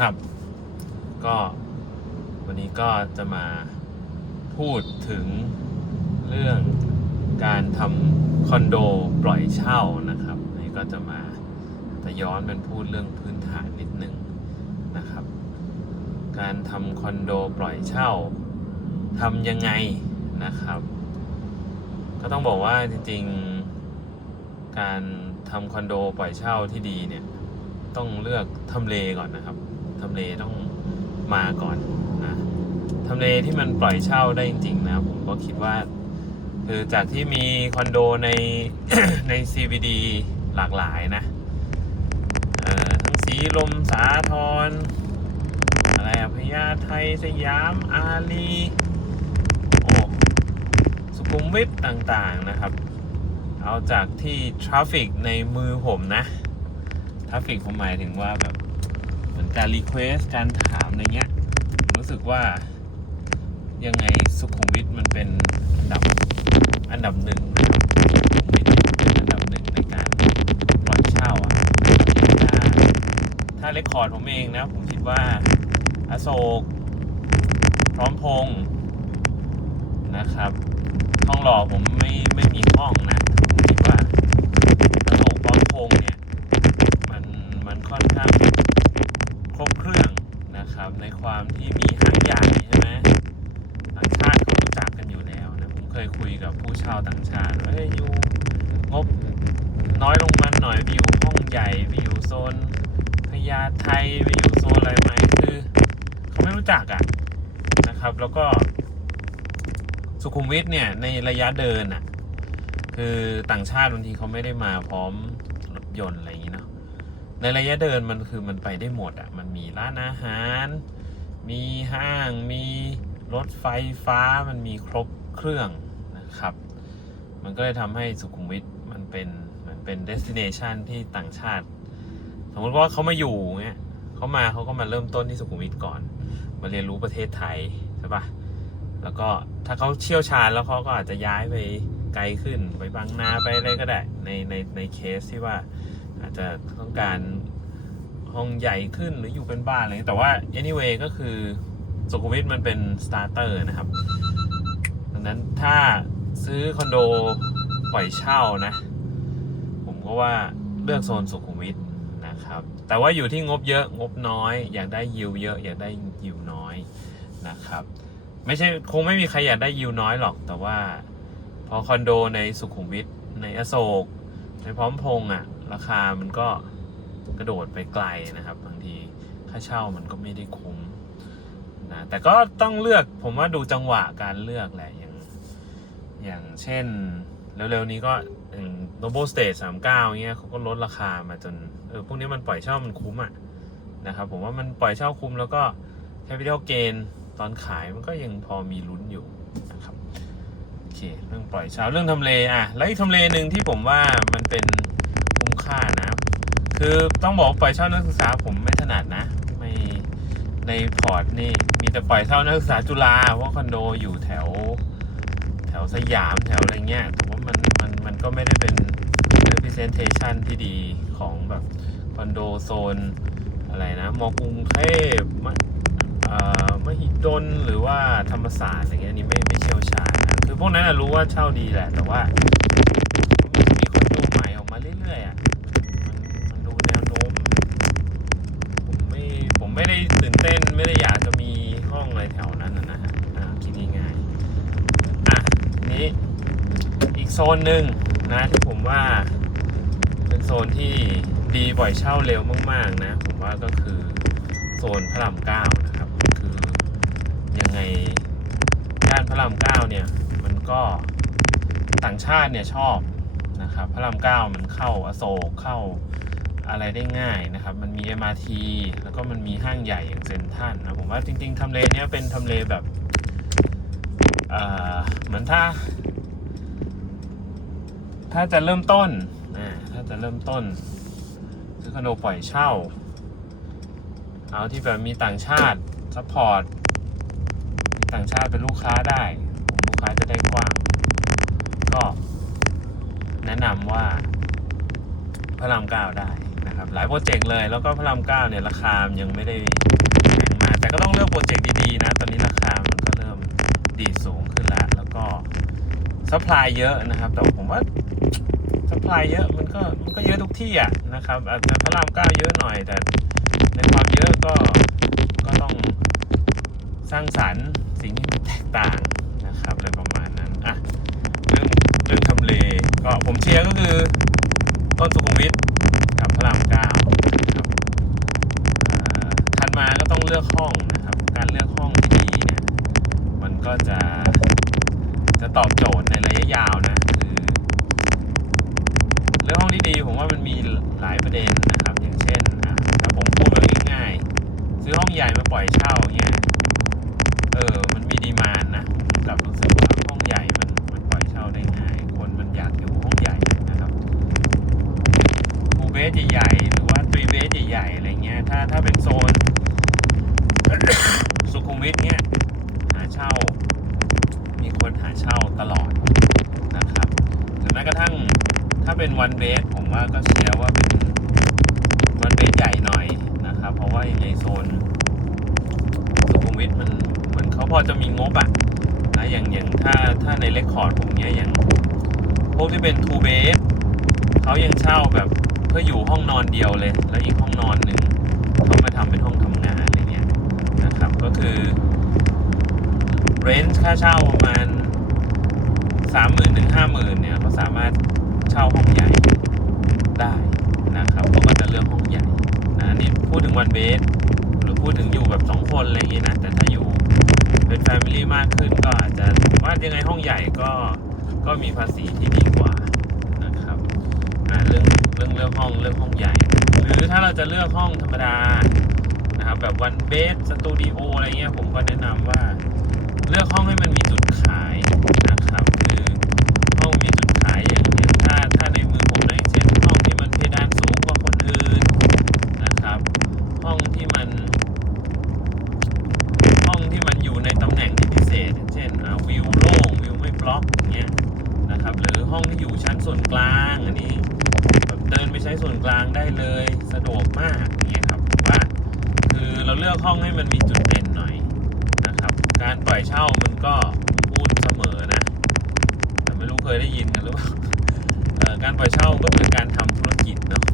ครับ ก็วันนี้ก็จะมาพูดถึงเรื่องการทำคอนโดปล่อยเช่านะครับนี่ก็จะมาจะย้อนเป็นพูดเรื่องพื้นฐานนิดหนึ่งนะครับ การทำคอนโดปล่อยเช่าทำยังไงนะครับ ก็ต้องบอกว่าจริงๆ การทำคอนโดปล่อยเช่าที่ดีเนี่ยต้องเลือกทำเลก่อนนะครับ ทำเลต้องมาก่อนนะทำเลที่มันปล่อยเช่าได้จริงๆนะผมก็คิดว่า คือจากที่มีคอนโดในใน CBD หลากหลายนะทั้งสีลมสาทรอะไรอะพญาไทสยามอารีโอ้สุขุมวิทต่างๆนะครับ เอาจากที่ทราฟิกในมือผมนะทราฟิกผมหมายถึงว่าแบบ การรีเควสการถามอะไรเงี้ยรู้สึกว่ายังไงสุขุมวิทมันเป็นอันดับอันดับหนึ่งนะครับสุขุมวิทเป็นอันดับหนึ่งในการปล่อยเช่าอะถ้าถ้าเรคคอร์ดผมเองนะ ผมคิดว่าอโศกพร้อมพงษ์นะครับห้องหล่อผมไม่ไม่มีห้องนะผมคิดว่าอโศกพร้อมพงษ์เนี่ย มันมันค่อนข้างครบเครื่องนะ ความที่มีห้างใหญ่ใช่ไหมต่างชาติเขารู้จักกันอยู่แล้วนะผมเคยคุยกับผู้เช่าต่างชาติว่าเฮ้ยอยู่งบน้อยลงมาหน่อยไปอยู่ห้องใหญ่ไปอยู่โซนพญาไทไปอยู่โซนอะไรไหมคือเขาไม่รู้จักอะนะครับ แล้วก็ สุขุมวิทเนี่ยในระยะเดินอะคือต่างชาติบางทีเขาไม่ได้มาพร้อมรถยนต์อะไรอย่างนี้เนาะในระยะเดินมันคือมันไปได้หมดอะ่ะ มันมีร้านอาหาร มีห้างมีรถไฟฟ้ามันมีครบเครื่องนะครับ มันก็เลยทำให้สุขุมวิทมันเป็นมันเป็นเดสติเนชันที่ต่างชาติ สมมติว่าเขามาอยู่เงี้ยเขามาเขาก็มาเริ่มต้นที่สุขุมวิทก่อน มาเรียนรู้ประเทศไทยใช่ปะแล้วก็ถ้าเขาเชี่ยวชาญแล้วเขาก็อาจจะย้ายไปไกลขึ้นไปบางนาไปอะไรก็ได้ในในในเคสที่ว่าอาจจะต้องการ ห้องใหญ่ขึ้นหรืออยู่เป็นบ้านอะไรนี้แต่ว่า anyway ก็คือสุขุมวิทมันเป็น starter นะครับ ดังนั้นถ้าซื้อคอนโดปล่อยเช่านะ ผมก็ว่าเลือกโซนสุขุมวิทนะครับ แต่ว่าอยู่ที่งบเยอะงบน้อย อยากได้ยิวเยอะอยากได้ยิวน้อยนะครับ ไม่ใช่คงไม่มีใครอยากได้ยิวน้อยหรอก แต่ว่าพอคอนโดในสุขุมวิทในอโศกในพร้อมพงษ์อะ ราคามันก็ กระโดดไปไกลนะครับ บางทีค่าเช่ามันก็ไม่ได้คุ้มนะแต่ก็ต้องเลือกผมว่าดูจังหวะการเลือกแหละอย่างอย่างเช่นเร็วๆนี้ก็อย่าง Noble State 39เงี้ยเขาก็ลดราคามาจนเออพวกนี้มันปล่อยเช่ามันคุ้มอะนะครับผมว่ามันปล่อยเช่าคุ้มแล้วก็ Capital Gain ตอนขายมันก็ยังพอมีลุ้นอยู่นะครับโอเคเรื่องปล่อยเช่าเรื่องทำเลอะแล้วอีกทำเลหนึ่งที่ผมว่ามันเป็นคุ้มค่านะ คือต้องบอกว่าปล่อยเช่านักศึกษาผมไม่ถนัดนะไม่ในพอร์ตนี่มีแต่ปล่อยเช่านักศึกษาจุฬาเพราะคอนโดอยู่แถว แถวสยามแถวอะไรเงี้ยผมว่ามันมันมันก็ไม่ได้เป็น representation ที่ดีของแบบคอนโดโซนอะไรนะมอกรุงเทพมมหิดลหรือว่าธรรมศาสตร์อะไรเงี้ยนนี้ไม่ไม่เชี่ยวชาญนะคือพวกนั้นนะรู้ว่าเช่าดีแหละแต่ว่ามันมีคอนโดใหม่ออกมาเรื่อยๆอะมันมันดูแนวโน้ม ผมไม่ผมไม่ได้ตื่นเต้นไม่ได้อยากจะมีห้องอะไรแถวนั้นนะนะฮะอ่าคิดง่ายๆอะทีนี้อีก โซนหนึ่งนะที่ผมว่าเป็นโซนที่ดีปล่อยเช่าเร็วมาก ๆ นะ ผมว่าก็คือโซนพระรามเก้านะครับ คือยังไงย่านพระรามเก้าเนี่ยมันก็ต่างชาติเนี่ยชอบนะครับพระรามเก้ามันเข้าอโศกเข้าอะไรได้ง่ายนะครับ มันมี MRT แล้วก็มันมีห้างใหญ่อย่างเซ็นทรัลนะผมว่าจริง ๆทำเลเนี้ยเป็นทำเลแบบเหมือนถ้า ถ้าจะเริ่มต้นอ่าถ้าจะเริ่มต้นซื้อคอนโดปล่อยเช่า เอาที่แบบมีต่างชาติซัพพอร์ตมีต่างชาติเป็นลูกค้าได้ผมลูกค้าจะได้กว้าง ก็แนะนำว่าพระรามเก้าได้นะครับนะครับ หลายโปรเจกต์เลยแล้วก็พระรามเก้าเนี่ยราคามันยังไม่ได้แพงมากแต่ก็ต้องเลือกโปรเจกต์ดีๆนะ ตอนนี้ราคามันก็เริ่มดีดสูงขึ้นแล้ว แล้วก็ซัพพลายเยอะนะครับ แต่ผมว่า ซัพพลายเยอะมันก็มันก็เยอะทุกที่อะนะครับอาจจะพระรามเก้าเยอะหน่อย แต่ในความเยอะก็ก็ต้องสร้างสรรค์สิ่งที่แตกต่างนะครับอะไรประมาณนั้นอะเรื่องเรื่องทำเลก็ผมเชียร์ก็คือต้นสุขุมวิทกับพระรามเก้าครับอ่าถัดมาก็ต้องเลือกห้องนะครับการเลือกห้องที่ดีเนี่ยมันก็จะจะตอบโจทย์ในระยะยาวนะ คือ เลือกห้องที่ดีผมว่ามันมีหลายประเด็นนะครับ อย่างเช่นถ้าผมพูดแบบง่ายๆซื้อห้องใหญ่มาปล่อยเช่าเงี้ยเออมันมีดีมานนะกลับรู้สึกว่าห้องใหญ่มันมันปล่อยเช่าได้ง่าย คนมันอยากอยู่ห้องใหญ่นะครับทูเบสใหญ่ๆหรือว่าทรีเบสใหญ่ๆอะไรเงี้ยถ้าถ้าเป็นโซนสุขุมวิทเงี้ยหาเช่า มีคนหาเช่าตลอดนะครับหรือแม้กระทั่งถ้า เป็นวันเบสผมว่าก็เชียร์ว่าเป็นวันเบสใหญ่หน่อยนะครับ เพราะว่ายังไงโซนสุขุมวิทมันเหมือนเขาพอจะมีงบอะนะอย่างอย่างถ้าถ้าในเรคคอร์ดผมเนี้ยอย่างพวกที่เป็นทูเบสเขายังเช่าแบบเพื่ออยู่ห้องนอนเดียวเลย แล้วอีกห้องนอนหนึ่งเขามาทำเป็นห้องทำงานอะไรเงี้ยนะครับ ก็คือเรนจ์ค่าเช่าประมาณสามหมื่นถึงห้าหมื่นเนี่ยเขาสามารถ เช่าห้องใหญ่ได้นะครับเขาก็จะเลือกห้องใหญ่นะนี่พูดถึงวันเบสหรือพูดถึงอยู่แบบสองคนอะไรอย่างงี้นะ แต่ถ้าอยู่เป็นแฟมิลี่มากขึ้นก็อาจจะว่ายังไงห้องใหญ่ก็ก็มีภาษีที่ดีกว่านะครับอ่าเรื่องเรื่องเลือกห้องเลือกห้องใหญ่ หรือถ้าเราจะเลือกห้องธรรมดานะครับแบบวันเบสสตูดิโออะไรเงี้ยผมก็แนะนำว่า เลือกห้องให้มันมีจุดข เช่ามันก็พูดเสมอนะ แต่ไม่รู้เคยได้ยินกันหรือเปล่าการปล่อยเช่าก็เหมือนการทำธุรกิจเนาะ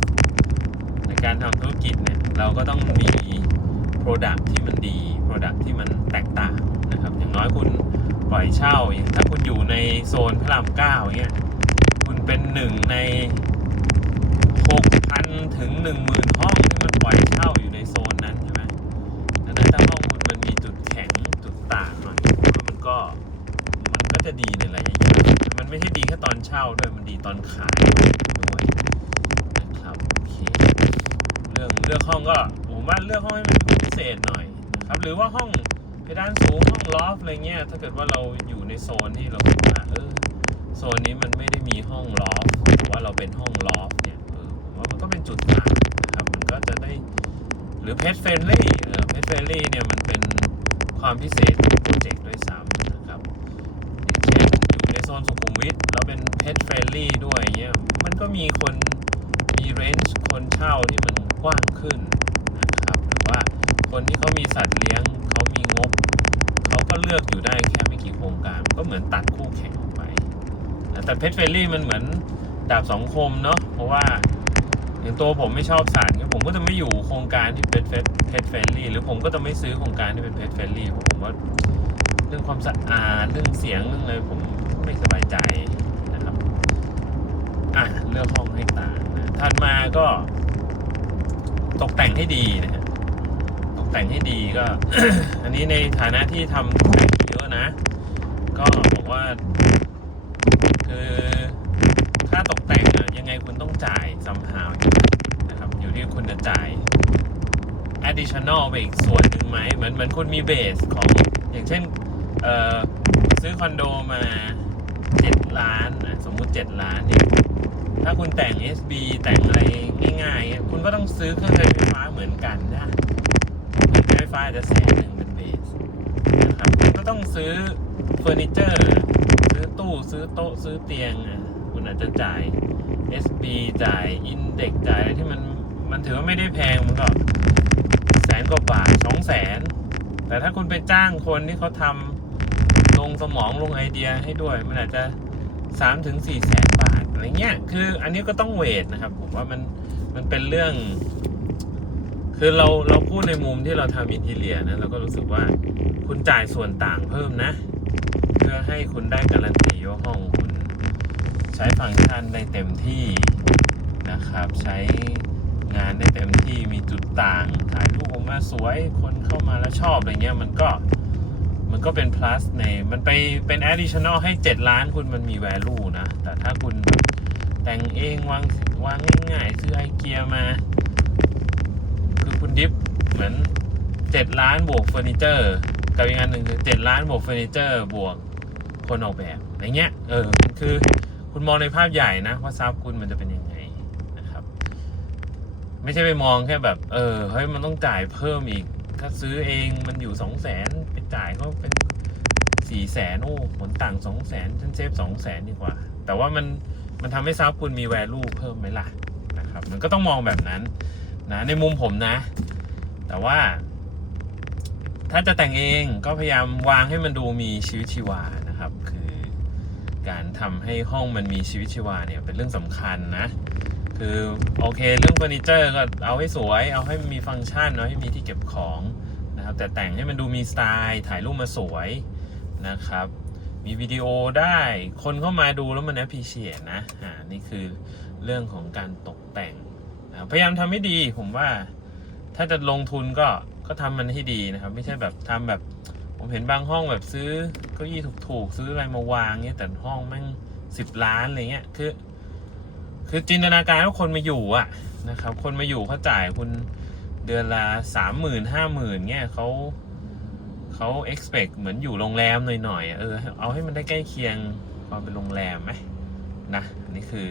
ในการทำธุรกิจเนี่ยเราก็ต้องมี Product ที่มันดี Product ที่มันแตกต่างนะครับ อย่างน้อยคุณปล่อยเช่าอย่างถ้าคุณอยู่ในโซนพระรามเก้าเงี้ยคุณเป็นหนึ่งในหกพันถึงหนึ่งหมื่นห้องที่มันปล่อยเช่าอยู่ในโซนนั้นใช่ไหมดังนั้นถ้าห้องคุณมันมีจุดแข็งจุดต่างหน่อยมันก็มันก็ จะดีในระยะยาวมันไม่ใช่ดีแค่ตอนเช่าด้วย มันดีตอนขายด้วยนะครับโอเคเรื่องเลือกห้องก็ผมว่าเลือกห้องให้มันพิเศษหน่อยนะครับ หรือว่าห้องเพดานสูงห้องลอฟอะไรเงี้ย ถ้าเกิดว่าเราอยู่ในโซนที่เราคิดว่าเออโซนนี้มันไม่ได้มีห้องลอฟหรือว่าเราเป็นห้องลอฟเนี่ยเออผมว่ามันก็เป็นจุดต่างนะครับ มันก็จะได้หรือเพ t เฟรนลี่เออเพ t เฟรนลี่เนี่ยมันเป็นความพิเศษของโปรเจกต์ด้วยซ้ำนะครับอย่างเช่นอยู่ในโซนสุขุมวิทแล้วเป็นเพ t เฟรนลี่ด้วยเงี้ยมันก็มีคนมีเรนจ์คนเช่าที่มันกว้างขึ้นนะครับหรือว่าคนที่เขามีสัตว์เลี้ยงเขามีงบเขาก็เลือกอยู่ได้แค่ไม่กี่โครงการ ก็เหมือนตัดคู่แข่งออกไปแต่เพชรเฟรนลี่มันเหมือนดาบสองคมเนาะเพราะว่าอย่างตัวผมไม่ชอบสัตว์เนี่ยผมก็จะไม่อยู่โครงการที่เป็นเพชรเพชรเฟรลี่หรือผมก็จะไม่ซื้อโครงการที่เป็นเพชรเฟรนลี่เพราะผมว่าเรื่องความสะอาดเรื่องเสียงเรื่องอะไรผม ไม่สบายใจนะครับ อะเลือกห้องให้ต่างนะถัดมาก็ ตกแต่งให้ดีนะฮะตกแต่งให้ดีก็ อันนี้ในฐานะที่ทำตกแต่งเยอะนะ ก็บอกว่า คือค่าตกแต่งอะยังไงคุณต้องจ่ายซัมฮาวอยู่นะครับ อยู่ที่คุณจะจ่าย additional ไปอีกส่วนหนึ่งไหมเหมือนเหมือนคุณมีเบสของอย่างเช่น เอ่อซื้อคอนโดมา เจ็ดล้านนะสมมุติเจ็ดล้านเนี่ยถ้าคุณแต่ง SB แต่งอะไรง่ายๆ คุณก็ต้องซื้อเครื่องใช้ไฟฟ้าเหมือนกันนะเครื่องใช้ไฟฟ้าจะแสนหนึ่งเป็นเบสนะครับคุณก็ต้องซื้อเฟอร์นิเจอร์ ซื้อตู้ซื้อโต๊ะซื้อเตียงอะคุณอาจจะจ่าย SB จ่ายอินเด็กจ่ายอะไรที่มันมันถือว่าไม่ได้แพงมันก็แสนกว่าบาทสองแสนแต่ถ้าคุณไปจ้างคนที่เขาทำ ลงสมองลงไอเดียให้ด้วย มันอาจจะสามถึงสี่แสนบาทอะไรเงี้ยคืออันนี้ก็ต้องเวทนะครับ ผมว่ามันมันเป็นเรื่อง คือเราเราพูดในมุมที่เราทำอินทีเลียนะเราก็รู้สึกว่าคุณจ่ายส่วนต่างเพิ่มนะ เพื่อให้คุณได้การันตีว่าห้องคุณใช้ฟังก์ชันได้เต็มที่นะครับ ใช้งานได้เต็มที่มีจุดต่าง ถ่ายรูปออกมาสวยคนเข้ามาแล้วชอบอะไรเงี้ยมันก็ มันก็เป็น plus ในมันไปเป็น additional ให้ 7 ล้านคุณมันมี value นะ แต่ถ้าคุณแต่งเองวางวางง่ายๆ ซื้อไอเกียมา คือคุณดิฟเหมือน 7 ล้านบวกเฟอร์นิเจอร์กับอีกอันหนึ่งคือ 7 ล้านบวกเฟอร์นิเจอร์บวกคนออกแบบอะไรเงี้ยเออคือคุณมองในภาพใหญ่นะ ว่าซับคุณมันจะเป็นยังไงนะครับ ไม่ใช่ไปมองแค่แบบ เออเฮ้ยมันต้องจ่ายเพิ่มอีก ถ้าซื้อเองมันอยู่สองแสน จ่ายก็เป็นสี่แสนโอ้ผลต่างสองแสนฉันเซฟสองแสนดีกว่า แต่ว่ามันมันทำให้ซับคุณมี value เพิ่มไหมล่ะนะครับมันก็ต้องมองแบบนั้นนะในมุมผมนะ แต่ว่า ถ้าจะแต่งเองก็พยายามวางให้มันดูมีชีวิตชีวานะครับ คือการทำให้ห้องมันมีชีวิตชีวาเนี่ยเป็นเรื่องสำคัญนะ คือโอเคเรื่องเฟอร์นิเจอร์ก็เอาให้สวย เอาให้มีฟังก์ชันเอาให้มีที่เก็บของ นะครับ แต่แต่งให้มันดูมีสไตล์ถ่ายรูปมาสวยนะครับ มีวิดีโอได้คนเข้ามาดูแล้วมัน appreciate นะอ่านี่คือเรื่องของการตกแต่งนะพยายามทำให้ดีผมว่าถ้าจะลงทุนก็ก็ทำมันให้ดีนะครับ ไม่ใช่แบบทำแบบผมเห็นบางห้องแบบซื้อเก้าอี้ถูกๆ ซื้ออะไรมาวางเงี้ยแต่ห้องแม่งสิบล้านอะไรเงี้ยคือ คือจินตนาการว่าคนมาอยู่อะนะครับ คนมาอยู่เขาจ่ายคุณ เดือนละสามหมื่นห้าหมื่นเงี้ยเขาเขา expect เหมือนอยู่โรงแรมหน่อยๆเออเอาให้มันได้ใกล้เคียงความเป็นโรงแรมไหมนะอันนี่คือ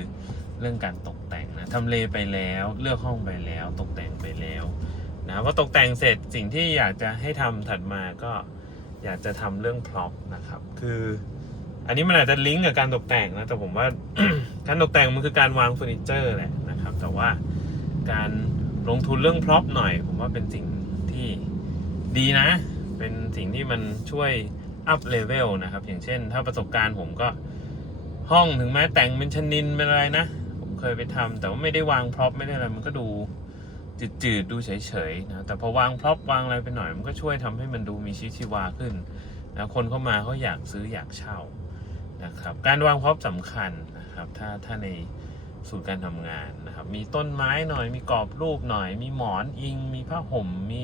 เรื่องการตกแต่งนะทำเลไปแล้วเลือกห้องไปแล้ว ตกแต่งไปแล้วนะพอตกแต่งเสร็จสิ่งที่อยากจะให้ทำถัดมาก็อยากจะทำเรื่องพร็อพนะครับ คือ อันนี้มันอาจจะลิงก์กับการตกแต่งนะแต่ผมว่าการตกแต่งมันคือการวางเฟอร์นิเจอร์แหละนะครับ แต่ว่าการ ลงทุนเรื่องพร็อพหน่อย ผมว่าเป็นสิ่งที่ดีนะ เป็นสิ่งที่มันช่วยอัพเลเวลนะครับ อย่างเช่น ถ้าประสบการณ์ผมก็ห้องถึงแม้แต่งเป็นชนินเป็นอะไรนะ ผมเคยไปทำแต่ว่าไม่ได้วางพร็อพไม่ได้อะไรมันก็ดูจืดๆดูเฉยๆนะแต่พอวางพร็อพวางอะไรไปหน่อย มันก็ช่วยทำให้มันดูมีชีวิตชีวาขึ้นนะคนเข้ามาเขาอยากซื้ออยากเช่านะครับ การวางพร็อพสำคัญนะครับ ถ้าถ้าใน สูตรการทำงานนะครับ มีต้นไม้หน่อย มีกรอบรูปหน่อย มีหมอนอิง มีผ้าห่ม มี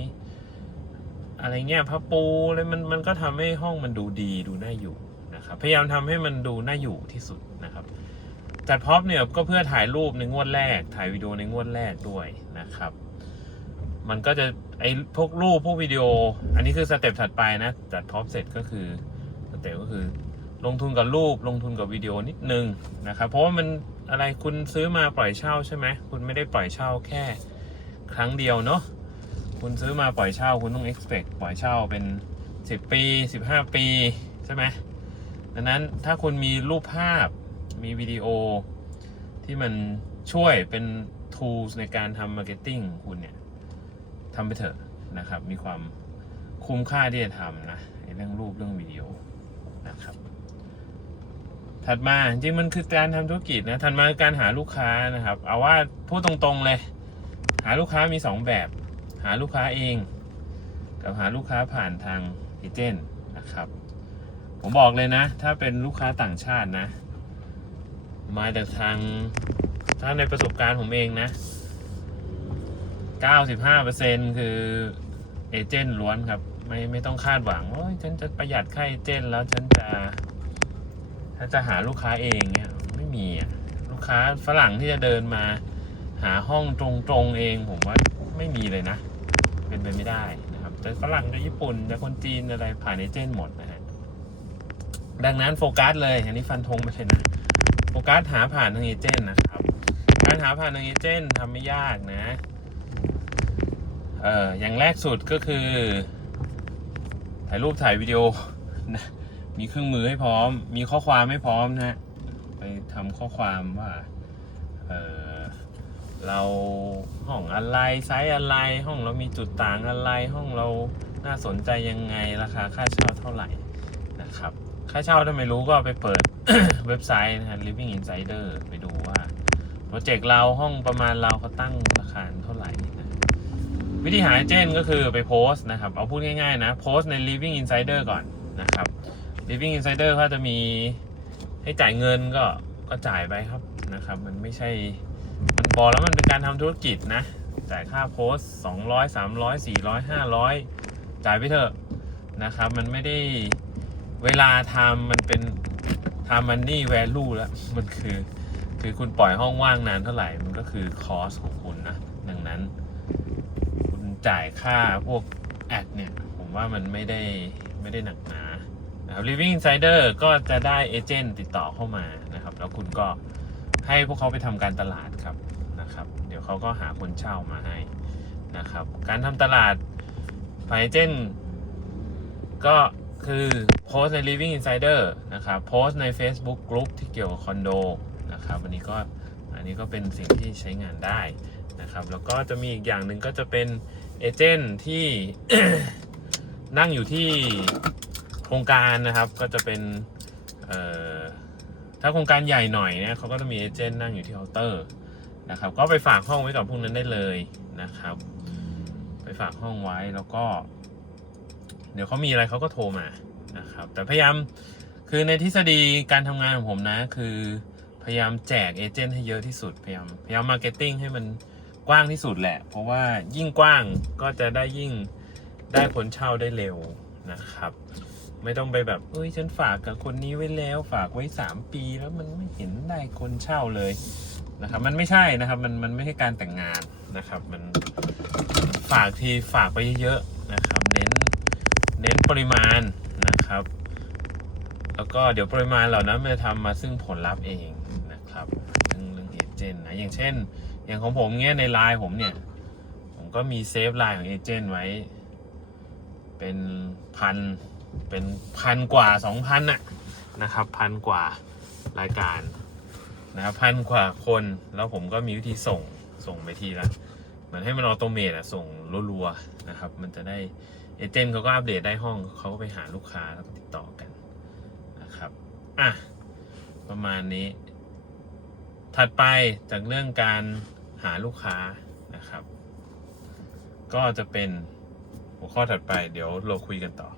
อะไรเงี้ยผ้าปูอะไรมันมันก็ทำให้ห้องมันดูดีดูน่าอยู่นะครับ พยายามทำให้มันดูน่าอยู่ที่สุดนะครับ จัดพร็อพเนี่ยก็เพื่อถ่ายรูปในงวดแรก ถ่ายวิดีโอในงวดแรกด้วยนะครับ มันก็จะไอพวกรูปพวกวิดีโอ อันนี้คือสเต็ปถัดไปนะ จัดพร็อพเสร็จก็คือสเต็ปก็คือ ลงทุนกับรูปลงทุนกับวิดีโอนิดนึงนะครับ เพราะว่ามันอะไรคุณซื้อมาปล่อยเช่าใช่ไหมคุณไม่ได้ปล่อยเช่าแค่ครั้งเดียวเนาะคุณซื้อมาปล่อยเช่าคุณต้อง expect ปล่อยเช่าเป็น 10 ปี 15 ปีใช่ไหมดังนั้นถ้าคุณมีรูปภาพมีวิดีโอที่มันช่วยเป็น tools ในการทำ marketing ของคุณเนี่ยทำไปเถอะนะครับ มีความคุ้มค่าที่จะทำนะเรื่องรูปเรื่องวิดีโอนะครับ ถัดมาจริงมันคือการทำธุรกิจนะถัดมาการหาลูกค้านะครับเอาว่าพูดตรงๆเลย หาลูกค้ามีสองแบบ หาลูกค้าเอง กับหาลูกค้าผ่านทางเอเจนต์นะครับผมบอกเลยนะ ถ้าเป็นลูกค้าต่างชาตินะ มาจากทางถ้าในประสบการณ์ผมเองนะ 95%คือเอเจนต์ล้วนครับ ไม่ไม่ต้องคาดหวังว่าฉันจะประหยัดค่าเอเจนต์แล้วฉันจะ ถ้าจะหาลูกค้าเองเนี่ยไม่มีอะลูกค้าฝรั่งที่จะเดินมา หาห้องตรงๆเองผมว่าไม่มีเลยนะ เป็นไปไม่ได้นะครับแต่ฝรั่งจะญี่ปุ่นจะคนจีนอะไรผ่านเอเจนต์หมดนะฮะดังนั้นโฟกัสเลยอันนี้ฟันธงไม่ใช่นะโฟกัสหาผ่านทางเอเจนต์นะครับ การหาผ่านทางเอเจนต์ทำไม่ยากนะเอ่ออย่างแรกสุดก็คือ ถ่ายรูปถ่ายวิดีโอนะ มีเครื่องมือให้พร้อม มีข้อความให้พร้อมนะฮะไปทำข้อความว่าเออเราห้องอะไรไซส์อะไร ห้องเรามีจุดต่างอะไร ห้องเราน่าสนใจยังไงราคาค่าเช่าเท่าไหร่นะครับ ค่าเช่าถ้าไม่รู้ก็ไปเปิดเว็บไซต์นะฮะ Living Insider ไปดูว่าโปรเจกต์เราห้องประมาณเราเขาตั้งราคาเท่าไหร่นะวิธีหาเจนก็คือไปโพสต์นะครับ เอาพูดง่ายๆนะ โพสต์ใน Living Insider ก่อนนะครับ Living Insider เขาจะมีให้จ่ายเงินก็ก็จ่ายไปครับนะครับ มันไม่ใช่มันบอกแล้วมันเป็นการทำธุรกิจนะ จ่ายค่าโพสต์200 300 400 500จ่ายไปเถอะนะครับ มันไม่ได้เวลาทำมันเป็นทำมันนี่ value แล้วมันคือคือคุณปล่อยห้องว่างนานเท่าไหร่ มันก็คือคอสของคุณนะ ดังนั้น คุณจ่ายค่าพวกแอดเนี่ย ผมว่ามันไม่ได้ไม่ได้หนักหนา นะครับ Living Insider ก็จะได้เอเจนต์ติดต่อเข้ามานะครับ แล้วคุณก็ให้พวกเขาไปทำการตลาดครับนะครับ เดี๋ยวเขาก็หาคนเช่ามาให้นะครับ การทำตลาดฝ่ายเอเจนต์ก็คือโพสใน Living Insider นะครับ โพสใน Facebook Group ที่เกี่ยวกับคอนโดนะครับอันนี้ก็อันนี้ก็เป็นสิ่งที่ใช้งานได้นะครับ แล้วก็จะมีอีกอย่างหนึ่งก็จะเป็นเอเจนต์ที่นั่งอยู่ที่ โครงการนะครับก็จะเป็นถ้าโครงการใหญ่หน่อยเนี่ยเขาก็จะมีเอเจนต์นั่งอยู่ที่เคาน์เตอร์นะครับ ก็ไปฝากห้องไว้กับพวกนั้นได้เลยนะครับ ไปฝากห้องไว้แล้วก็ เดี๋ยวเขามีอะไรเขาก็โทรมานะครับ แต่พยายามคือในทฤษฎีการทำงานของผมนะ คือพยายามแจกเอเจนต์ให้เยอะที่สุดพยายามพยายามมาร์เก็ตติ้งให้มันกว้างที่สุดแหละ เพราะว่ายิ่งกว้างก็จะได้ยิ่งได้คนเช่าได้เร็วนะครับ ไม่ต้องไปแบบเอ้ยฉันฝากกับคนนี้ไว้แล้วฝากไว้ 3 ปีแล้วมันไม่เห็นได้คนเช่าเลยนะครับ มันไม่ใช่นะครับ มันมันไม่ใช่การแต่งงานนะครับ มันฝากทีฝากไปเยอะๆนะครับ เน้นเน้นปริมาณนะครับ แล้วก็เดี๋ยวปริมาณเหล่านั้นมันจะทำมาซึ่งผลลัพธ์เองนะครับเรื่องเรื่องเอเจนต์นะอย่างเช่น อย่างของผมเนี้ยในไลน์ผมเนี่ย ผมก็มีเซฟไลน์ของเอเจนต์ไว้ เป็นพัน เป็นพันกว่าสองพันน่ะนะครับพันกว่ารายการนะครับพันกว่าคนแล้วผมก็มีวิธีส่งส่งไปทีละเหมือนให้มันออโตเมตอะส่งรัวๆนะครับ มันจะได้เอเจนต์เขาก็อัปเดตได้ห้องเขาก็ไปหาลูกค้าแล้วก็ติดต่อกันนะครับอะประมาณนี้ ถัดไปจากเรื่องการหาลูกค้านะครับ ก็จะเป็นหัวข้อถัดไปเดี๋ยวเราคุยกันต่อ